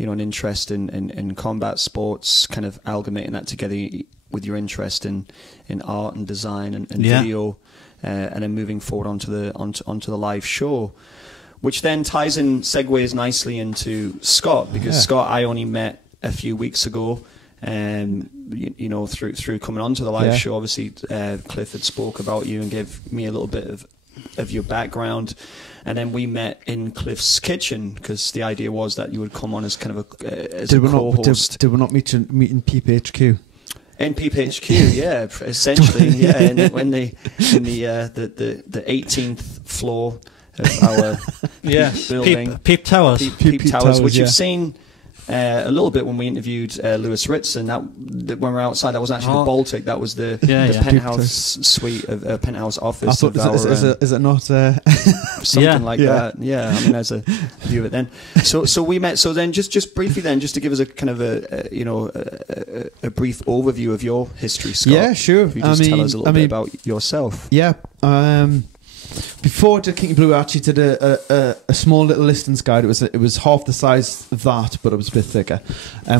an interest in combat sports, kind of amalgamating that together with your interest in art and design and video, and then moving forward onto the live show, which then segues nicely into Scott, because Scott I only met a few weeks ago, through coming onto the live show. Obviously, Cliff had spoke about you and gave me a little bit of your background, and then we met in Cliff's kitchen, because the idea was that you would come on as kind of a co-host. Did we not meet in Peep HQ? In Peep HQ, yeah, essentially, yeah, in the 18th floor of our building, Peep Towers, Peep Towers, which you've seen a little bit when we interviewed Lewis Ritson. That when we were outside, that was actually the Baltic. That was the penthouse suite of penthouse office. Is it not something like that? Yeah, I mean, there's a view of it then. So we met. So then, just briefly, then, just to give us a kind of a brief overview of your history, Scott. Yeah, sure. If you just tell us a little bit about yourself. Yeah. Before I did Kinky Blue, I actually did a small little listings guide. It was half the size of that, but it was a bit thicker.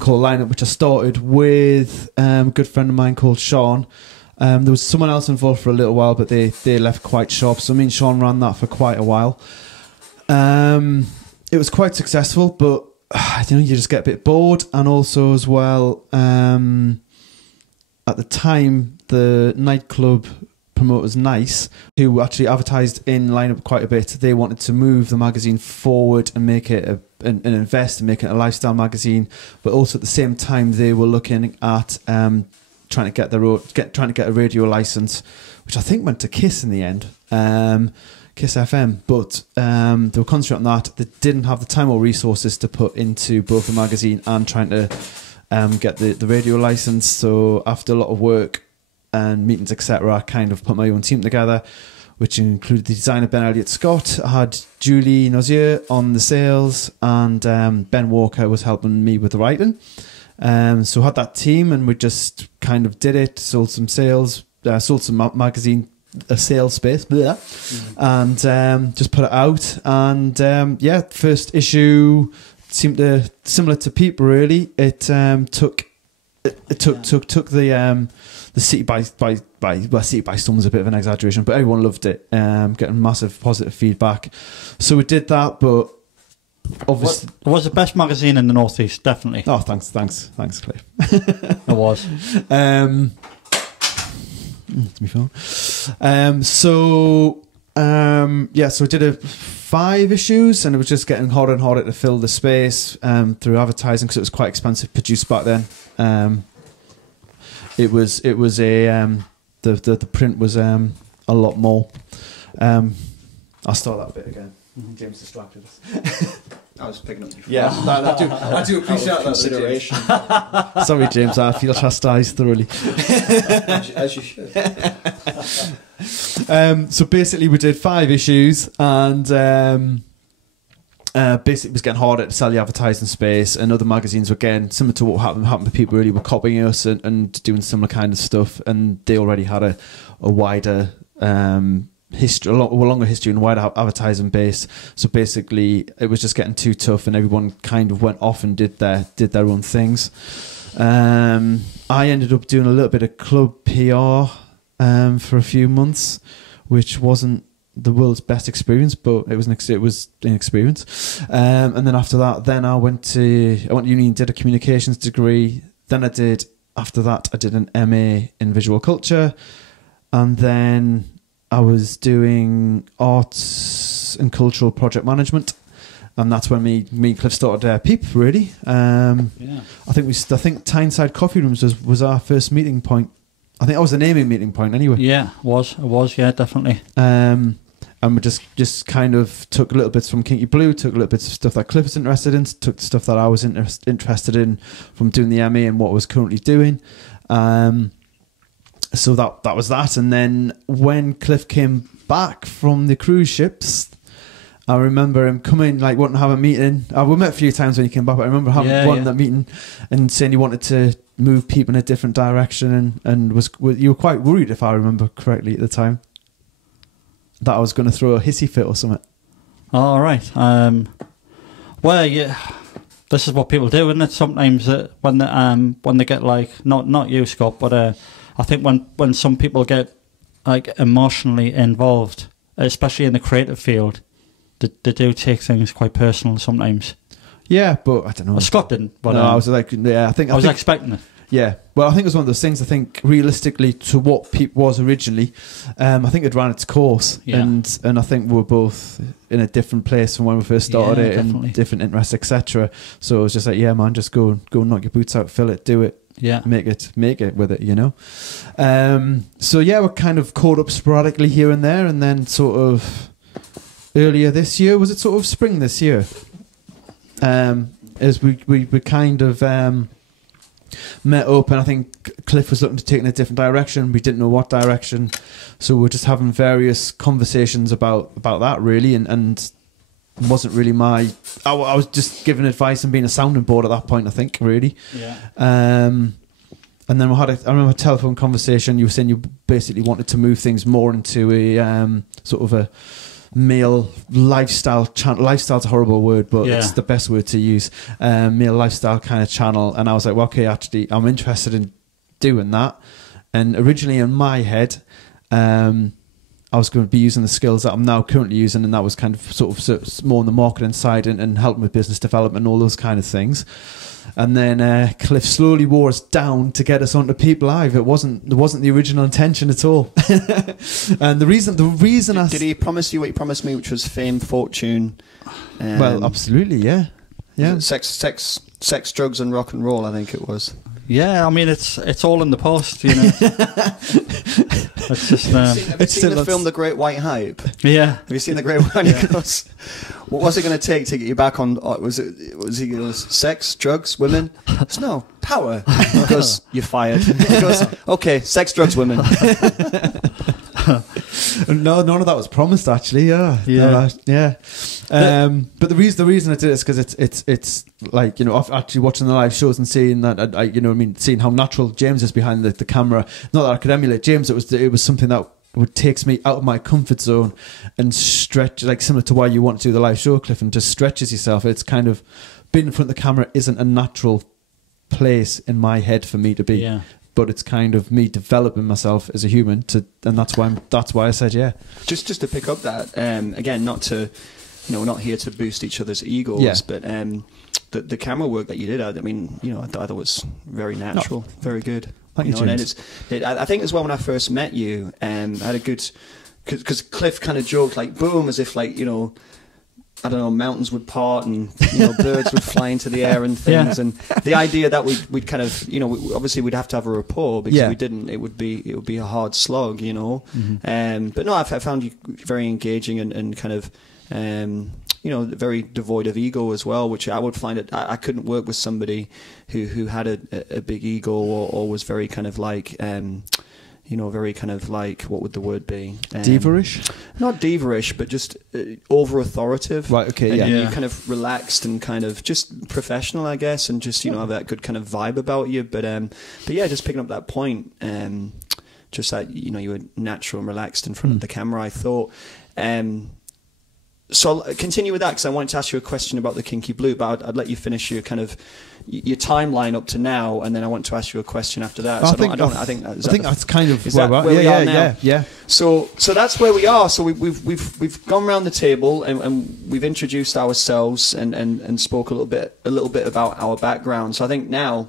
Called Lineup, which I started with a good friend of mine called Sean. There was someone else involved for a little while, but they left quite sharp. So me and Sean ran that for quite a while. It was quite successful, but you just get a bit bored, and also as well, at the time the nightclub promoters Nice, who actually advertised in Lineup quite a bit, they wanted to move the magazine forward and make it and invest and make it a lifestyle magazine, but also at the same time they were looking at trying to get a radio license, which I think went to Kiss in the end, Kiss FM, but they were concentrating on that. They didn't have the time or resources to put into both the magazine and trying to get the radio license. So after a lot of work and meetings, etc., I kind of put my own team together, which included the designer Ben Elliott Scott. I had Julie Nozier on the sales, and Ben Walker was helping me with the writing. So I had that team, and we just kind of did it, sold some magazine, a sales space, and just put it out. And first issue seemed to similar to Peep, really. It took the city by storm was a bit of an exaggeration, but everyone loved it, getting massive positive feedback. So we did that, but obviously it was the best magazine in the Northeast, definitely. Oh, thanks, Cliff. It was. It's my phone. So we did 5 issues, and it was just getting harder and harder to fill the space through advertising, because it was quite expensive to produce back then. It was the print was a lot more. I'll start that bit again. James distracted us. I was picking up before. Yeah, I do appreciate that consideration. Sorry, James, I feel chastised thoroughly. as you should. So basically, we did 5 issues, and basically it was getting harder to sell the advertising space, and other magazines were getting similar to what happened to people, really were copying us and doing similar kind of stuff, and they already had a wider history, a longer history and wider advertising base. So basically it was just getting too tough, and everyone kind of went off and did their own things. I ended up doing a little bit of club PR for a few months, which wasn't the world's best experience, but it was an experience. And then after that, I went to uni and did a communications degree. Then after that I did an MA in visual culture, and then I was doing arts and cultural project management, and that's when me and Cliff started Peep, really. I think Tyneside Coffee Rooms was our first meeting point. I think that was the naming meeting point anyway. Yeah, it was, definitely. And we just kind of took little bits from Kinky Blue, took little bits of stuff that Cliff was interested in, took the stuff that I was interested in from doing the MA and what I was currently doing. So that was that. And then when Cliff came back from the cruise ships, I remember him coming, wanting to have a meeting. We met a few times when he came back, but I remember having that meeting and saying he wanted to move people in a different direction, and you were quite worried, if I remember correctly at the time, that I was going to throw a hissy fit or something. All right. Well, yeah, this is what people do, isn't it? Sometimes when they get like, not you, Scott, but I think when some people get like emotionally involved, especially in the creative field, they do take things quite personal sometimes. Yeah, but I don't know. Well, Scott didn't, but no, I was like, yeah, I think expecting it. Yeah, well, I think it was one of those things. I think realistically to what Peep was originally, I think it ran its course, and I think we were both in a different place from when we first started it, definitely. and different interests, etc. So it was just like, yeah, man, just go knock your boots out, fill it, do it, make it with it, you know. So yeah, we're kind of caught up sporadically here and there, and then sort of earlier this year, was it sort of spring this year? As we kind of met up, and I think Cliff was looking to take in a different direction. We didn't know what direction, so we're just having various conversations about that really, and wasn't really I was just giving advice and being a sounding board at that point, I think, really. Yeah. And then I remember a telephone conversation. You were saying you basically wanted to move things more into a sort of a male lifestyle channel. Lifestyle's a horrible word, but it's the best word to use. Male lifestyle kind of channel. And I was like, well, okay, actually, I'm interested in doing that. And originally in my head, I was going to be using the skills that I'm now currently using, and that was kind of sort of more on the marketing side and helping with business development and all those kind of things. And then Cliff slowly wore us down to get us onto Peep Live. There wasn't the original intention at all. And the reason did he promise you what he promised me, which was fame, fortune? Well, absolutely, yeah. Sex, drugs, and rock and roll. I think it was. Yeah, I mean it's all in the post, you know. It's just. Have you seen the film The Great White Hype? Yeah. Have you seen The Great White Hype? What was it going to take to get you back on? Was he going to sex, drugs, women? No, power. He goes, you're fired. He goes, okay, sex, drugs, women. No, none of that was promised actually. Yeah. But the reason I did it is because it's like, you know, actually watching the live shows and seeing that, seeing how natural James is behind the camera. Not that I could emulate James. It was something that takes me out of my comfort zone and stretch, like similar to why you want to do the live show, Cliff, and just stretches yourself. It's kind of being in front of the camera isn't a natural place in my head for me to be. Yeah. But it's kind of me developing myself as a human and that's why I said yeah. Just to pick up that again, not to, we're not here to boost each other's egos, but the camera work that you did, I mean, I thought it was very natural, very good. Thank you, James. And I think as well when I first met you, I had a good, because Cliff kind of joked like boom, as if like I don't know, mountains would part and birds would fly into the air and things, and the idea that we'd kind of obviously we'd have to have a rapport, because if we didn't, it would be a hard slog, Mm-hmm. But no, I found you very engaging and kind of very devoid of ego as well, which I would find it. I couldn't work with somebody who had a big ego or was very kind of like. Very kind of like, what would the word be? Diva-ish? Not diva-ish, but just over-authoritative. Right, okay, and, yeah. And you kind of relaxed and kind of just professional, I guess, and just, have that good kind of vibe about you. But yeah, just picking up that point, just that, you were natural and relaxed in front of the camera, I thought. So I'll continue with that, because I wanted to ask you a question about the Kinky Blue, but I'd let you finish your kind of your timeline up to now, and then I want to ask you a question after that. I think that's kind of where we are now. Yeah. So that's where we are. So we've gone around the table and we've introduced ourselves and spoke a little bit about our background. So I think now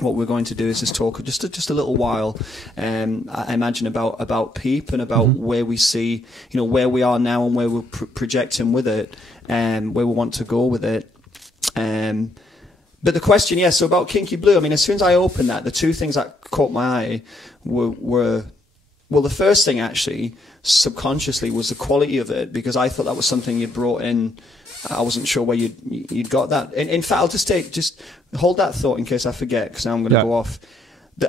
what we're going to do is just talk just a little while, I imagine about Peep and about where we see, where we are now and where we're projecting with it, and where we want to go with it. But the question, so about Kinky Blue, I mean, as soon as I opened that, the two things that caught my eye were the first thing actually, subconsciously, was the quality of it, because I thought that was something you brought in. I wasn't sure where you'd got that. In fact, I'll just hold that thought in case I forget, because now I'm going to go off.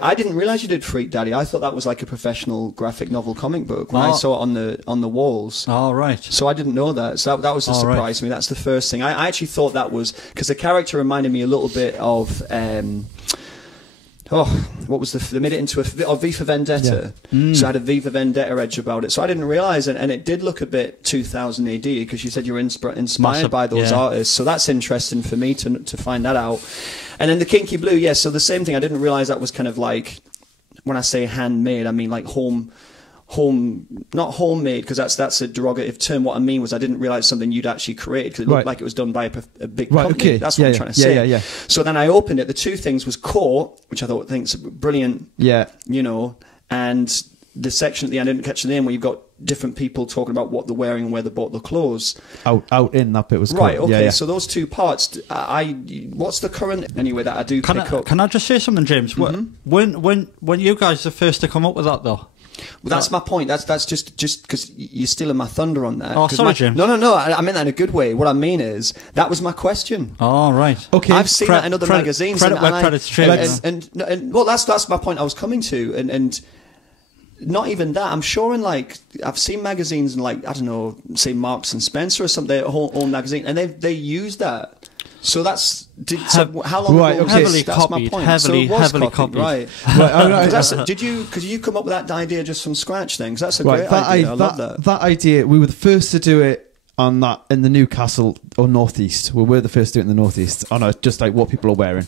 I didn't realise you did Freak Daddy. I thought that was like a professional graphic novel comic book when I saw it on the walls. Oh, right. So I didn't know that. So that was a surprise to me. That's the first thing. I actually thought that was, because the character reminded me a little bit of what was they made it into a V for Vendetta. So I had a V for Vendetta edge about it. So I didn't realise, and it did look a bit 2000 AD, because you said you were inspired by those artists. So that's interesting for me to find that out. And then the Kinky Blue, yes. So the same thing. I didn't realise that was kind of like, when I say handmade, I mean like not homemade, because that's a derogative term. What I mean was I didn't realise something you'd actually created, because it looked like it was done by a big company. Okay. That's what I'm trying to say. Yeah. So then I opened it. The two things was court, which I think's brilliant. Yeah. You know, and the section at the end, I didn't catch the name, where you've got different people talking about what they're wearing and where they bought their clothes. Out in that bit was cool. Right. Okay. Yeah. So those two parts, what's the current anyway that I do pick up? Can I just say something, James? When you guys are first to come up with that, though? Well, that's my point. That's just because you're stealing my thunder on that. Oh, sorry, James. No. I meant that in a good way. What I mean is, that was my question. Oh, right. Okay. I've seen that in other magazines. Credit where credit's due. And well, that's my point I was coming to. And not even that. I'm sure I've seen magazines in, like, I don't know, say Marks and Spencer or something, their own magazine, and they use that. So how long ago? Okay. Heavily That's copied. my point. Heavily Heavily copied. Right. Did you come up with that idea just from scratch then? 'Cause that's a great idea. I love that. That idea, we were the first to do it on that in the Newcastle or Northeast. We were the first to do it in the Northeast. Oh no, just like what people are wearing.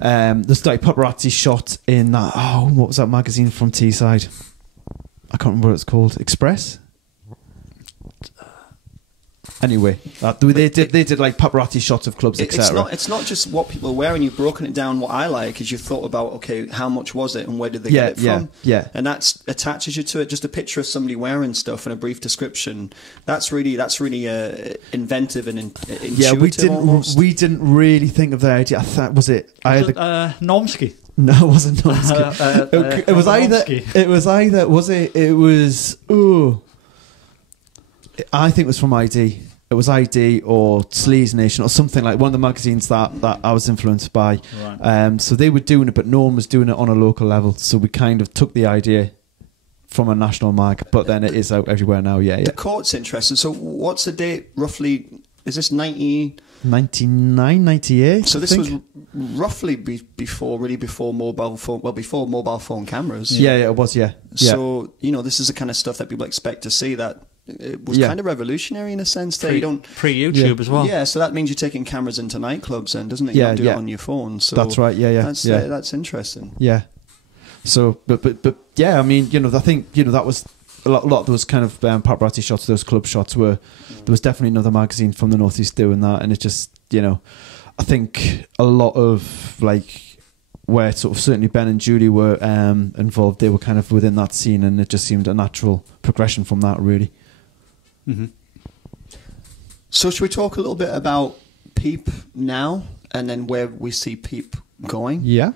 There's like paparazzi shot in that. Oh, what was that magazine from Teesside? I can't remember what it's called. Express. Anyway, they did like paparazzi shots of clubs, etc. It's not just what people are wearing. You've broken it down. What I like is you thought about, okay, how much was it and where did they get it from? Yeah. And that attaches you to it. Just a picture of somebody wearing stuff and a brief description. That's really inventive and intuitive. We didn't really think of the idea. I thought Normsky. No, it wasn't Normsky. I think it was from ID. It was ID or Sleaze Nation or something, like one of the magazines that I was influenced by. Right. So they were doing it, but no one was doing it on a local level. So we kind of took the idea from a national mag, but then it is out everywhere now. Yeah. The court's interesting. So what's the date roughly? Is this 99, 98? So this was roughly before mobile phone. Well, before mobile phone cameras. Yeah, it was. Yeah. So this is the kind of stuff that people expect to see. That it was kind of revolutionary in a sense that you don't pre-YouTube as well. Yeah, so that means you're taking cameras into nightclubs, then, doesn't it? You don't do it on your phone. So that's right. Yeah. That's interesting. Yeah. So, but yeah, I mean, I think that was a lot of those kind of paparazzi shots, those club shots there was definitely another magazine from the Northeast doing that, and it just I think a lot of like where sort of certainly Ben and Julie were involved, they were kind of within that scene, and it just seemed a natural progression from that, really. Mm-hmm. So should we talk a little bit about Peep now, and then where we see Peep going? Yeah.